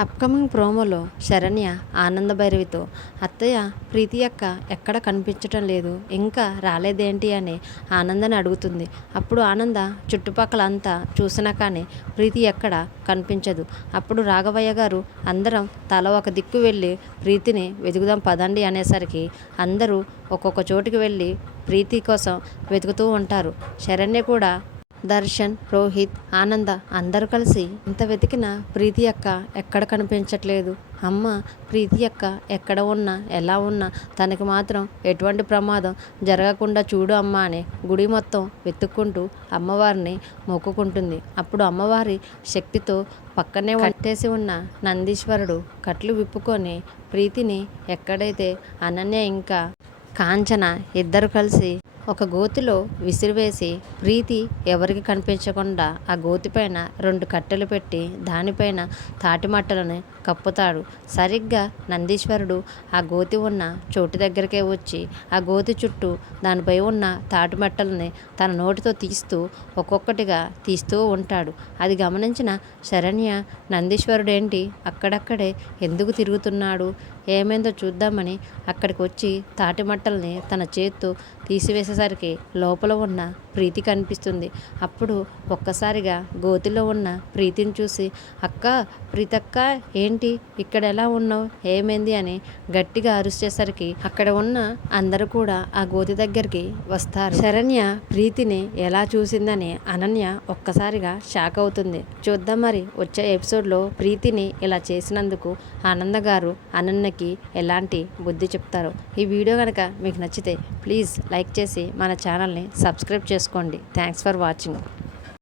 Upcoming ప్రోమోలో శరణ్య ఆనందభైరవితో అత్తయ్య ప్రీతి అక్క ఎక్కడ కనిపించటం లేదు, ఇంకా రాలేదేంటి అని ఆనందని అడుగుతుంది. అప్పుడు ఆనంద చుట్టుపక్కల అంతా చూసినా కానీ ప్రీతి ఎక్కడ కనిపించదు. అప్పుడు రాఘవయ్య గారు అందరం తల ఒక దిక్కు వెళ్ళి ప్రీతిని వెతుకుదాం పదండి అనేసరికి అందరూ ఒక్కొక్క చోటుకి వెళ్ళి ప్రీతి కోసం వెతుకుతూ ఉంటారు. శరణ్య కూడా, దర్శన్, రోహిత్, ఆనంద అందరూ కలిసి ఇంత వెతికిన ప్రీతి అక్క ఎక్కడ కనిపించట్లేదు. అమ్మ, ప్రీతి అక్క ఎక్కడ ఉన్నా ఎలా ఉన్నా తనకి మాత్రం ఎటువంటి ప్రమాదం జరగకుండా చూడు అమ్మ అని గుడి మొత్తం వెతుక్కుంటూ అమ్మవారిని మొక్కుకుంటుంది. అప్పుడు అమ్మవారి శక్తితో పక్కనే కట్టేసి ఉన్న నందీశ్వరుడు కట్లు విప్పుకొని ప్రీతిని ఎక్కడైతే అనన్య ఇంకా కాంచన ఇద్దరు కలిసి ఒక గోతిలో విసిరివేసి ప్రీతి ఎవరికి కనిపించకుండా ఆ గోతిపైన 2 కట్టెలు పెట్టి దానిపైన తాటిమట్టలను కప్పుతాడు. సరిగ్గా నందీశ్వరుడు ఆ గోతి ఉన్న చోటు దగ్గరికే వచ్చి ఆ గోతి చుట్టూ దానిపై ఉన్న తాటిమట్టలని తన నోటితో తీస్తూ ఒక్కొక్కటిగా తీస్తూ ఉంటాడు. అది గమనించిన శరణ్య, నందీశ్వరుడేంటి అక్కడక్కడే ఎందుకు తిరుగుతున్నాడు, ఏమైందో చూద్దామని అక్కడికి వచ్చి తాటిమట్టల్ని తన చేత్తో తీసివేసేసరికి లోపల ఉన్న ప్రీతి కనిపిస్తుంది. అప్పుడు ఒక్కసారిగా గోతిలో ఉన్న ప్రీతిని చూసి, అక్క, ప్రీతక్క ఏంటి ఇక్కడ ఎలా ఉన్నావు, ఏమైంది అని గట్టిగా అరిచేసరికి అక్కడ ఉన్న అందరూ కూడా ఆ గోతి దగ్గరికి వస్తారు. శరణ్య ప్రీతిని ఎలా చూసిందని అనన్య ఒక్కసారిగా షాక్ అవుతుంది. చూద్దాం మరి వచ్చే ఎపిసోడ్లో ప్రీతిని ఇలా చేసినందుకు ఆనంద గారు అనన్యకి ఎలాంటి బుద్ధి చెప్తారు. ఈ వీడియో కనుక మీకు నచ్చితే ప్లీజ్ లైక్ చేసి మన ఛానల్ని సబ్స్క్రైబ్ చేసుకోండి. Thanks for watching.